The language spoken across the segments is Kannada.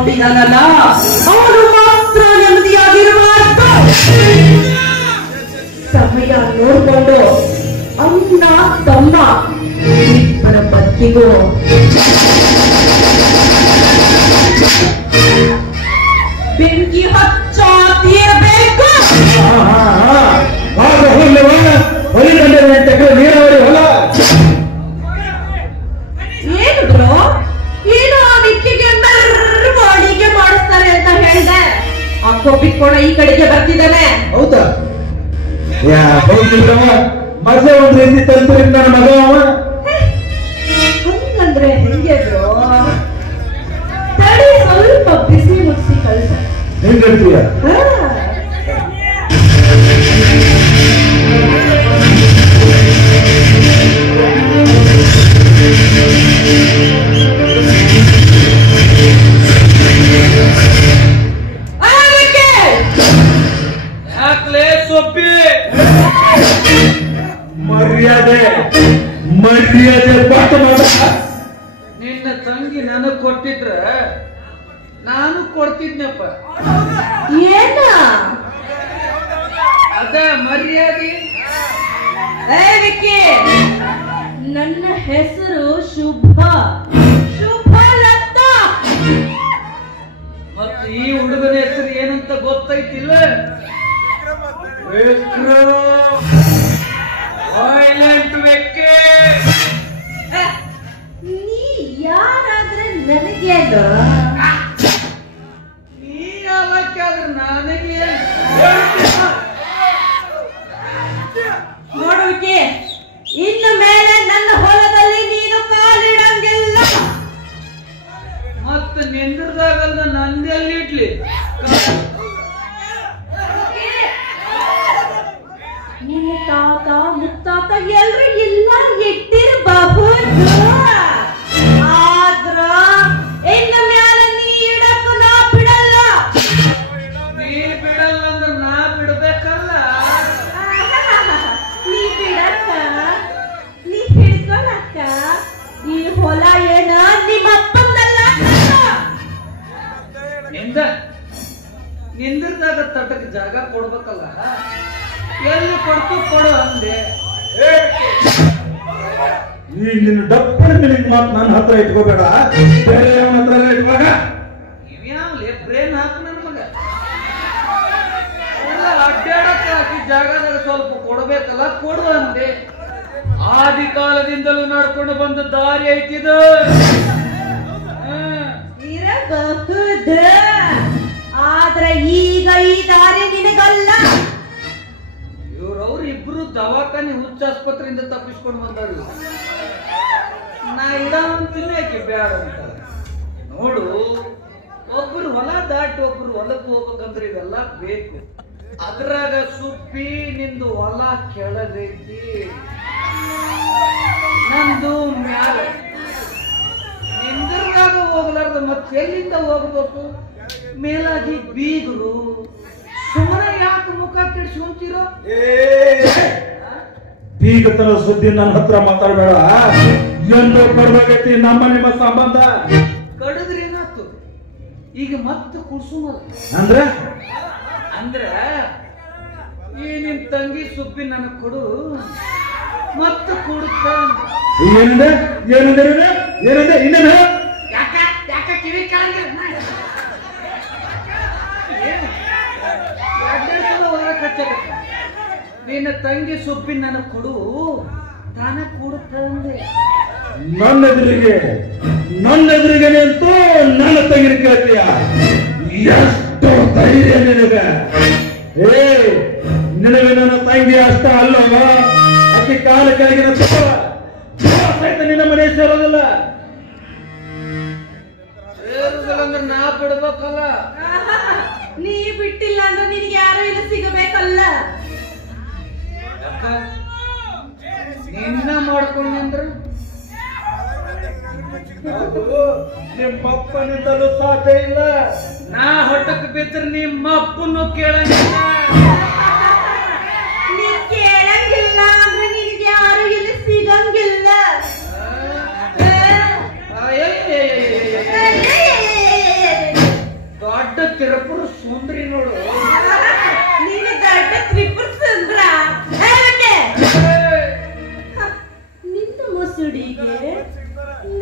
ಮಾಡ್ಕೊಂಡಿದ್ದಾನಲ್ಲ ಅವನು ಮಾತ್ರ ನೆಮ್ಮದಿಯಾಗಿರಬಾರದು. ಸಮಯ ನೋಡ್ಕೊಂಡು ಅಣ್ಣ ತಮ್ಮ ಇಬ್ಬರ ಬದುಕಿಗೂ ಬೆಂಕಿ ಹಚ್ಚಾತಿರಬೇಕು. ಏನು ಬ್ರೋ, ಏನು ಆ ದಿಕ್ಕಿಗೆ ಅಡಿಗೆ ಮಾಡಿಸ್ತಾರೆ ಅಂತ ಹೇಳ್ದೆ. ಆ ಕೊಬ್ಬಿಕೋಣ ಈ ಕಡೆಗೆ ಬರ್ತಿದ್ದಾನೆ. ಹೌದಾ? ಮಜೆ ಒಂದ್ ರೀತಿ ತಂದ್ರಿ ನನ್ನ ಮಗ. ಹಂಗಂದ್ರೆ ಹೆಂಗೆ ಬ್ರೋ? ತಡಿ, ಸ್ವಲ್ಪ ಬಿಸಿ ಮುಗಿಸಿ ಕಳ್ಸ. ಹೆಂಗಿರ್ತೀಯ? ಮರ್ಯಾದೆ ನಿನ್ನ ತಂಗಿ ನನಗ್ ಕೊಟ್ಟಿದ್ರ ನಾನು ಕೊಡ್ತಿದ್ನಪ್ಪ. ಏನ ಅದ ಮರ್ಯಾದೆ. ನನ್ನ ಹೆಸರು ಶುಭ ಲತಾ. ಮತ್ತು ಈ ಹುಡುಗನ ಹೆಸರು ಏನಂತ ಗೊತ್ತೈತಿಲ್ಲ? ನೀ ಯಾರಾದ್ರೆ ನನಗೇನು? ನೀ ಯಾವಾಗಾದ್ರೆ ನನಗೆ ನೋಡುವಿಕೆ, ಇನ್ನು ಮೇಲೆ ನನ್ನ ಹೊಲದಲ್ಲಿ ನೀನು ಕಾಲಿಡಂಗಿಲ್ಲ. ಮತ್ತೆ ನಿಂದ್ರದಾಗಲ್ಲ ನಂದೆಲ್ಲಿ ಇಡ್ಲಿ? ನಿನ್ನ ತಾತ ಮುತ್ತಾತ ಎಲ್ರು ಇಲ್ಲ ಇಟ್ಟಿರಬಹುದು. ಆದ್ರ ಇನ್ನು ಮ್ಯಾಲ ನೀ ಇಡಕ್ಕೂ ನಾ ಬಿಡಲ್ಲ. ನೀ ಬಿಡಲ್ಲ ಅಂದ್ರೆ ನಾ ಬಿಡ್ಬೇಕಲ್ಲ. ನೀ ಬಿಡಕ್ಕ, ನೀ ಹಿಡ್ಕೊಳಕ್ಕ ಈ ಹೊಲ ಏನ ನಿಮ್ಮ ಅಪ್ಪಂದಲ್ಲ. ನಿಂದಿರ್ದಾಗ ತಟಕ್ ಜಾಗ ಕೊಡ್ಬೇಕಲ್ಲ. ಎಲ್ಲಿ ಕೊಡ್ತು ಕೊಡು ಅಂದೆ. ಈಗ ನಿನ್ನ ಡಪ್ಪನ ನಿನಗೆ ಮಾತು ನನ್ನ ಹತ್ರ ಇಟ್ಕೋಬೇಡ, ಬೇರೆ ಅವನ ಹತ್ರ ಇಟ್ಕೋಬೇಡ. ಇವ್ಯಾವ್ಲೆ ಬ್ರೇನ್ ಹಾಕು ನನ್ನ ಮಗ. ಎಲ್ಲ ಅಡ್ಡಾಡಕ್ಕ ಹಾಕಿ ಜಾಗದಾಗ ಸ್ವಲ್ಪ ಕೊಡ್ಬೇಕಲ್ಲ, ಕೊಡು ಅಂದೆ. ಆದಿ ಕಾಲದಿಂದಲೂ ನಡ್ಕೊಂಡು ಬಂದ ದಾರಿ ಐತಿದು. ಇರಬಹುದು, ಆದ್ರೆ ಈಗ ಈ ದಾರಿ ನಿನಗಲ್ಲ. ಇವ್ರವ್ರು ಇಬ್ರು ದವಾಖಾನೆ ಹುಚ್ಚ ಆಸ್ಪತ್ರೆಯಿಂದ ತಪ್ಪಿಸ್ಕೊಂಡು ಬಂದವ್ರು. ನಾ ಇಡ ಅಂತೀನಿ, ಯಾಕೆ ಬ್ಯಾಡ ಅಂತ. ನೋಡು, ಒಬ್ರು ಹೊಲ ದಾಟಿ ಒಬ್ರು ಹೊಲಕ್ಕೆ ಹೋಗ್ಬೇಕಂದ್ರೆ ಇವೆಲ್ಲ ಬೇಕು. ಅದ್ರಾಗ ಸುಪ್ಪಿ ನಿಂದು ಹೊಲ ಕೆಳಗೈತಿ, ನಂದು ಮ್ಯಾಲ. ನಿಂದ್ರಾಗ ಹೋಗ್ಲಾರ್ದ ಮತ್ತೆ ಎಲ್ಲಿಂದ ಹೋಗ್ಬೇಕು? ಮೇಲಾಗಿ ಬೀಗರು. ಸುಮ್ಮನೆ ಯಾಕೆ ಮುಖ ಕೆಡಿಸ್ಕೊಂತೀರೋ? ಬೀಗತನ ಸುದ್ದಿ ನನ್ನ ಹತ್ರ ಮಾತಾಡಬೇಡ. ಎಂದು ಕೊಡ್ಬೇಕೈತಿ ನಮ್ಮ ನಿಮ್ಮ ಸಂಬಂಧ. ಕಡಿದ್ರೆ ಏನಾಯ್ತು? ಈಗ ಮತ್ತೆ ಕುಡ್ಸುಮಲ್ಲ ಅಂದ್ರೆ ಈ ನಿನ್ ತಂಗಿ ಸುಬ್ಬಿ ನನಗ್ ಕೊಡು, ಮತ್ತೆ ಕೊಡುತ್ತ. ಏನಂದೆ ಏನಂದೆ ಏನಂದೆ ಇನ್ನೇನು? ಯಾಕ ಕಿವಿ ಕೇಳಂಗಿಲ್ಲ? ನಿನ್ನ ತಂಗಿ ಸುಬ್ಬಿ ನನಗ್ ಕೊಡು, ತಾನ ಕೊಡುತ್ತಂದೆ. ನನ್ನ ಎದುರಿಗೆ ನಿಂತು ನನ್ನ ತಂಗಿನ ಕೇಳ್ತೀಯ? ಎಷ್ಟು ಧೈರ್ಯ ನಿನಗ? ನಿನಗೆ ನನ್ನ ತಂಗಿ ಅಷ್ಟ ಅಲ್ಲವ, ಅಕ್ಕಿ ಕಾಲ ಕೆಳಗಿನ ಸಹಿತ ನಿನ್ನ ಮನೆ ಸೇರೋದಿಲ್ಲ. ಸೇರುದಿಲ್ಲಂದ್ರೆ ನಾ ಬಿಡ್ಬೇಕಲ್ಲ. ನೀ ಬಿಟ್ಟಿಲ್ಲ ಅಂದ್ರೆ ನಿನಗೆ ಯಾರು ಇಲ್ಲ ಸಿಗಬೇಕಲ್ಲ. ನಿನ್ನ ಮಾಡ್ಕೊಂಡ್ರೆ ನಿಮ್ಮಪ್ಪನಿಂದಲೂ ಸಾಧ್ಯ ಇಲ್ಲ. ನಾ ಹೊಟ್ಟಕ್ಕೆ ಬಿದ್ದರೆ ನಿಮ್ಮ ಅಪ್ಪನ್ನು ಕೇಳಂಗಿಲ್ಲ. ನೀ ಕೇಳಂಗಿಲ್ಲ ಅಂದ್ರೆ ನಿನಗೆ ಯಾರು ಇಲ್ಲಿ ಸಿಗಂಗಿಲ್ಲ.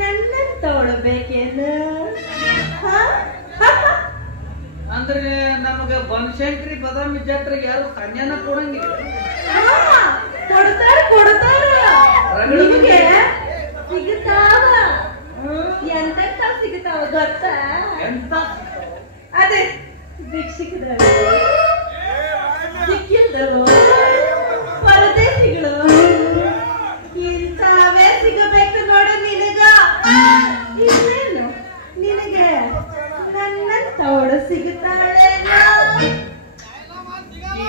ನನ್ನ ತಗೊಳ್ಬೇಕೇನು? ಅಂದ್ರೆ ನಮಗ ಬನಶಂಕರಿ ಬದಾಮಿ ಜಾತ್ರೆಗೆ ಯಾರು ಕನ್ಯಾನ ಕೊಡಂಗಿಲ್ಲ. ಕೊಡ್ತಾರ ನಿಮಗೆ ಸಿಗುತ್ತಾವ. ಎಂತ ಸಿಗುತ್ತಾವ ಗೊತ್ತಾ? ಎಂತ ಅದೇ ಭಿಕ್ಷಿಕರು, ಸಿಕ್ಕಿಲ್ದಲು, ಪರದೇಶಿಗಳು ಇಂಥವೇ ಸಿಗಬೇಕು ನೋಡು ನಿನಗ. ಇನ್ನೇನು ನಿನಗೆ ನನ್ನಂತವಳು ಸಿಗುತ್ತಾಳೇನೋ?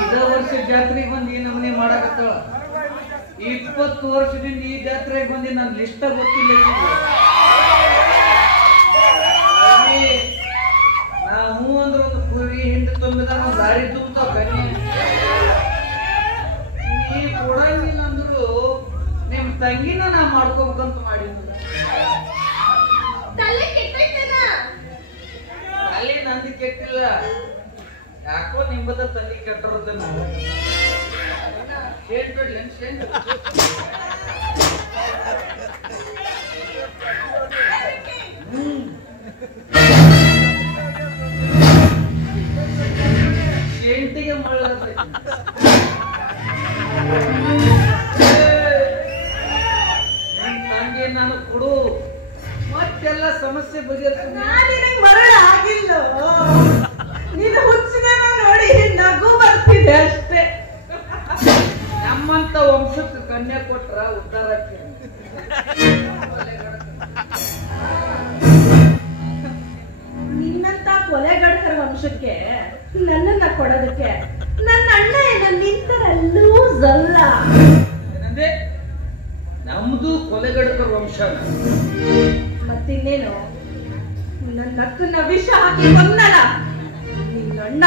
ಇದ ವರ್ಷ ಜಾತ್ರೆಗೆ ಬಂದು ಈ ನಮೂನಿ ಮಾಡಕತ್ತಾಳ. 20 ವರ್ಷದಿಂದ ಈ ಜಾತ್ರೆಗೆ ಬಂದು ನನ್ನ ಲಿಸ್ಟ ಗೊತ್ತಿಲ್ಲ. ನಾ ಹೂ ಅಂದ್ರೆ ಒಂದು ಕುರಿ ಹಿಂದೆ ತುಂಬಿದ ಒಂದು ಗಾಡಿ ತುಂಬ್ತಾವ ಕನ್ಯೆ. ನೀ ಕೊಡಂಗಿಲ್ಲ ಅಂದ್ರು ನಿಮ್ ತಂಗಿನ ನಾ ಮಾಡ್ಕೋಬೇಕಂತ ಮಾಡಿದ್ರು. ಅಲ್ಲಿ ನಂದು ಕೆಟ್ಟಿಲ್ಲ, ಯಾಕೋ ನಿಂಬದ ತಲೆ ಕೆಟ್ಟಿರೋದ. ಶೇಂಟ್ ಬಿಡ್ಲಿ ಶೇಂಟ್. ಶೇಂಟಿಗೆ ಮಳ್ಳದ ತಂಗಿ ನಾನು ಕೊಡು, ಮತ್ತೆಲ್ಲ ಸಮಸ್ಯೆ ಬಗೆಹರಿಸ್ತೀನಿ. ಮರಳ ಆಗಿಲ್ಲ, ನೀನು ಹುಚ್ಚಿನ ನೋಡಿ ನಗು ಬರ್ತಿದೆ ಅಷ್ಟೇ. ನಮ್ಮಂತ ವಂಶಕ್ಕೆ ಕನ್ಯಾ ಕೊಟ್ರ ಉದ್ಧಾರ ಆಕಿ. ನಿನ್ನಂತ ಕೊಲೆಗಡಕರ ವಂಶಕ್ಕೆ ನನ್ನನ್ನ ಕೊಡೋದಕ್ಕೆ ನನ್ನ ಅಣ್ಣ ಏನ ನಿಂತರ ಲೂಸ್ ಅಲ್ಲ. ಏನಂದೆ? ನಮ್ದು ಕೊಲೆಗಡಕರ ವಂಶನ. ಮತ್ತಿನ್ನೇನು, ನನ್ನ ಅಕ್ಕನ ವಿಷ ಹಾಕಿ ಕೊಂದನ ನಿನ್ನಣ್ಣ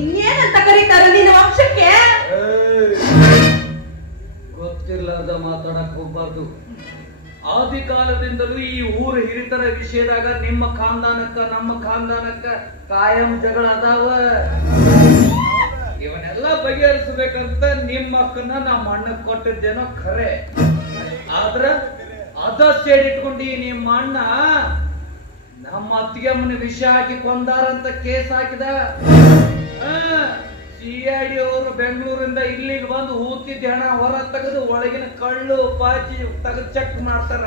ಇನ್ನೇನಂತ ಕರೀತಾರ ನಿನ್ನ ವಂಶಕ್ಕೆ? ಗೊತ್ತಿರ್ಲಾರ್ದ ಮಾತಾಡಕ್ ಹೋಗ್ಬಾರ್ದು. ಆದಿ ಕಾಲದಿಂದಲೂ ಈ ಊರ ಹಿರಿತರ ವಿಷಯದಾಗ ನಿಮ್ಮ ಖಾನ್ದಾನಕ್ಕ ನಮ್ಮ ಖಾನ್ದಾನಕ್ಕ ಕಾಯಂ ಜಗಳ ಅದಾವ. ಇವನ್ನೆಲ್ಲ ಬಗೆಹರಿಸಬೇಕಂತ ನಿಮ್ಮ ಅಕ್ಕನ ನಮ್ಮ ಅಣ್ಣ ಕೊಟ್ಟಿದ್ದೇನೋ ಖರೆ. ಆದ್ರ ಅದ ಸೇರಿಟ್ಕೊಂಡು ನಿಮ್ಮ ಅಣ್ಣ ನಮ್ಮ ಅತ್ತಿಗೆ ಮನೆ ವಿಷ ಹಾಕಿ ಕೊಂದಾರಂತ ಕೇಸ್ ಹಾಕಿದ. CID ಅವರು ಬೆಂಗಳೂರಿಂದ ಇಲ್ಲಿಗೆ ಬಂದು ಹೂತಿದ್ದ ಹಣ ಹೊರ ತೆಗೆದು ಒಳಗಿನ ಕಳ್ಳು ಪಾಚಿ ತೆಗೆದು ಚೆಕ್ ಮಾಡ್ತಾರ.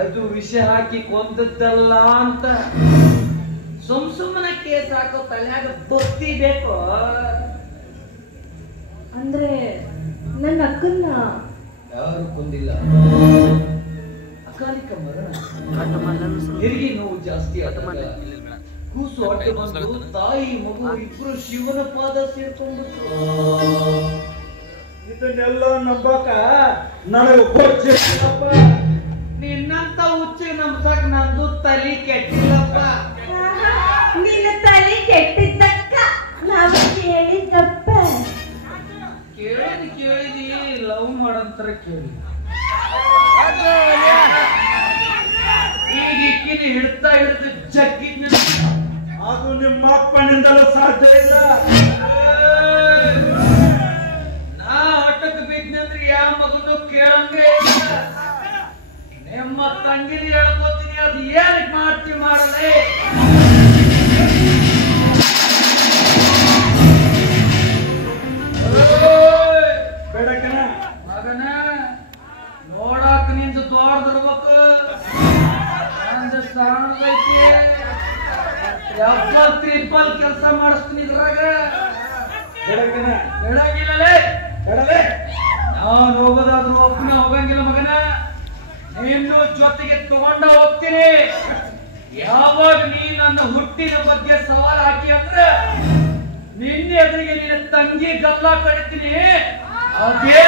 ಅದು ವಿಷ ಹಾಕಿ ಕೊಂದದ್ದಲ್ಲ ಅಂತ ಸುಮ್ಮನೆ ಕೇಸ್ ಹಾಕೋ ತಲೆಯಾಗ ಬುತ್ತಿ ಬೇಕು. ಅಂದ್ರೆ ನನ್ನ ಅಕ್ಕನ್ನ ಯಾರು ಕೊಂದಿಲ್ಲ. ಅಕಾಲಿಕ ಮರಣ, ಹೆರಿಗೆ ನೋವು ಜಾಸ್ತಿ ಆದಾಗ ಕೂಸು ಅಡ್ಡ ಬಂದು ತಾಯಿ ಮಗು ಇಬ್ರು ಶಿವನ ಪಾದ ಸೇರ್ಕೊಂಡ್ಬಿಟ್ರು. ಇದನ್ನೆಲ್ಲ ನಂಬಕ ನನಗೆ ಗೊತ್ತಿಲ್ಲಪ್ಪ. ನಿನ್ನಂತ ಹುಚ್ಚಿ ನಂಬಸಕ್ ನಂದು ತಲೆ ಕೆಟ್ಟಿಲ್ಲಪ್ಪ. ನಿನ್ನ ತಲೆ ಕೆಟ್ಟಿದ್ದಕ್ಕ ನಾವು ಕೇಳಿದ್ದಪ್ಪ. ಕೇಳಿದಿ ಲವ್ ಮಾಡಂತರ ಕೇಳಿ. ಈಗ ಇಕ್ಕಿನಿ ಹಿಡ್ತಾ ಹಿಡಿದು ಜಗ್ಗಿನ ಅದು ನಿಮ್ಮ ಅಪ್ಪನಿಂದಲೂ ಸಾಧ್ಯ ಇಲ್ಲ. ನಾ ಹೊಟ್ಟಕ್ಕೆ ಬಿದ್ದಂದ್ರೆ ಯಾವ ಮಗನು ಕೇಳಂಗೆ ಇಲ್ಲ. ನಿಮ್ಮ ತಂಗಿನ ಹೇಳ್ಕೊತೀನಿ, ಅದು ಏನಕ್ಕೆ ಮಾಡ್ತಿ ಮಾಡಲೇ. ಬೇಡಕನ ಮಗನ ನೋಡಾಕ ನಿಂದು ದೊಡ್ಡದಿರ್ಬೇಕು, ನಂದು ಸಣ್ಣದೈತಿ. 70-30 ಕೆಲಸ ಮಾಡಿಸ್ತೀನಿ ಇದ್ರಾಗ. ಬೇಡಕನ ಹೇಳಂಗಿಲ್ಲಲೇ. ಬೇಡಲೇ. ನಾನು ಹೋಗೋದಾದ್ರೂ ಒಬ್ಬನೇ ಹೋಗಂಗಿಲ್ಲ ಮಗನ, ನಿನ್ನೂ ಜೊತೆಗೆ ತಗೊಂಡ ಹೋಗ್ತೀನಿ. ಯಾವಾಗ ನೀ ನನ್ನ ಹುಟ್ಟಿನ ಬಗ್ಗೆ ಸವಾಲ್ ಹಾಕಿ ಅಂದ್ರೆ ನಿನ್ನ ಎದುರಿಗೆ ನಿನ್ನ ತಂಗಿ ಗಲ್ಲ ಕಡಿತೀನಿ. ಅದೇ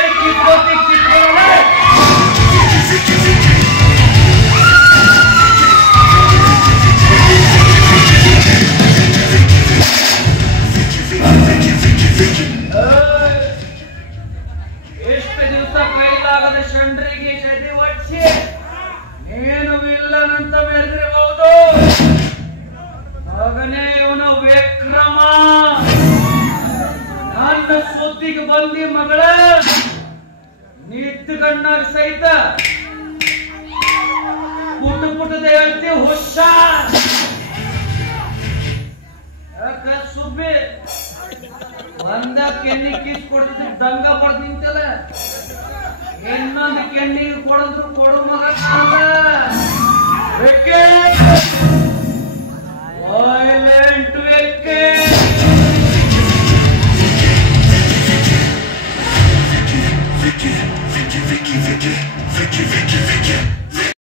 ಎಷ್ಟು ದಿವಸ ಕೈಲಾಗದ ಶಂಡ್ರಿಗೆ ಶೆಡಿ ಒಡ್ಸಿ ಏನು ವಿಲ್ಲನಂತ ಮೆರೆದಿರಬಹುದು. ಮಗನೇ ಇವನು ವಿಕ್ರಮ. ನನ್ನ ಸುದ್ದಿಗೆ ಬಂದಿ ಮಗಳ ನಿದ್ದುಗಣ್ಣಾಗ ಸಹಿತ ಪುಟ್ಟದೇ ಹೇಳ್ತಿ ಹುಷಾರ್. ಯಾಕ ಸುಬ್ಬಿ ಒಂದ ಕೆನ್ನಿ ಕೀಸ್ ಕೊಡ್ತಿದ್ರಿ ದಂಗ ಪಡ್ದು ನಿಂತಲ್ಲ, ಇನ್ನೊಂದು ಕೆನ್ನಿ ಕೊಡಿದ್ರು ಕೊಡು ಮಗ.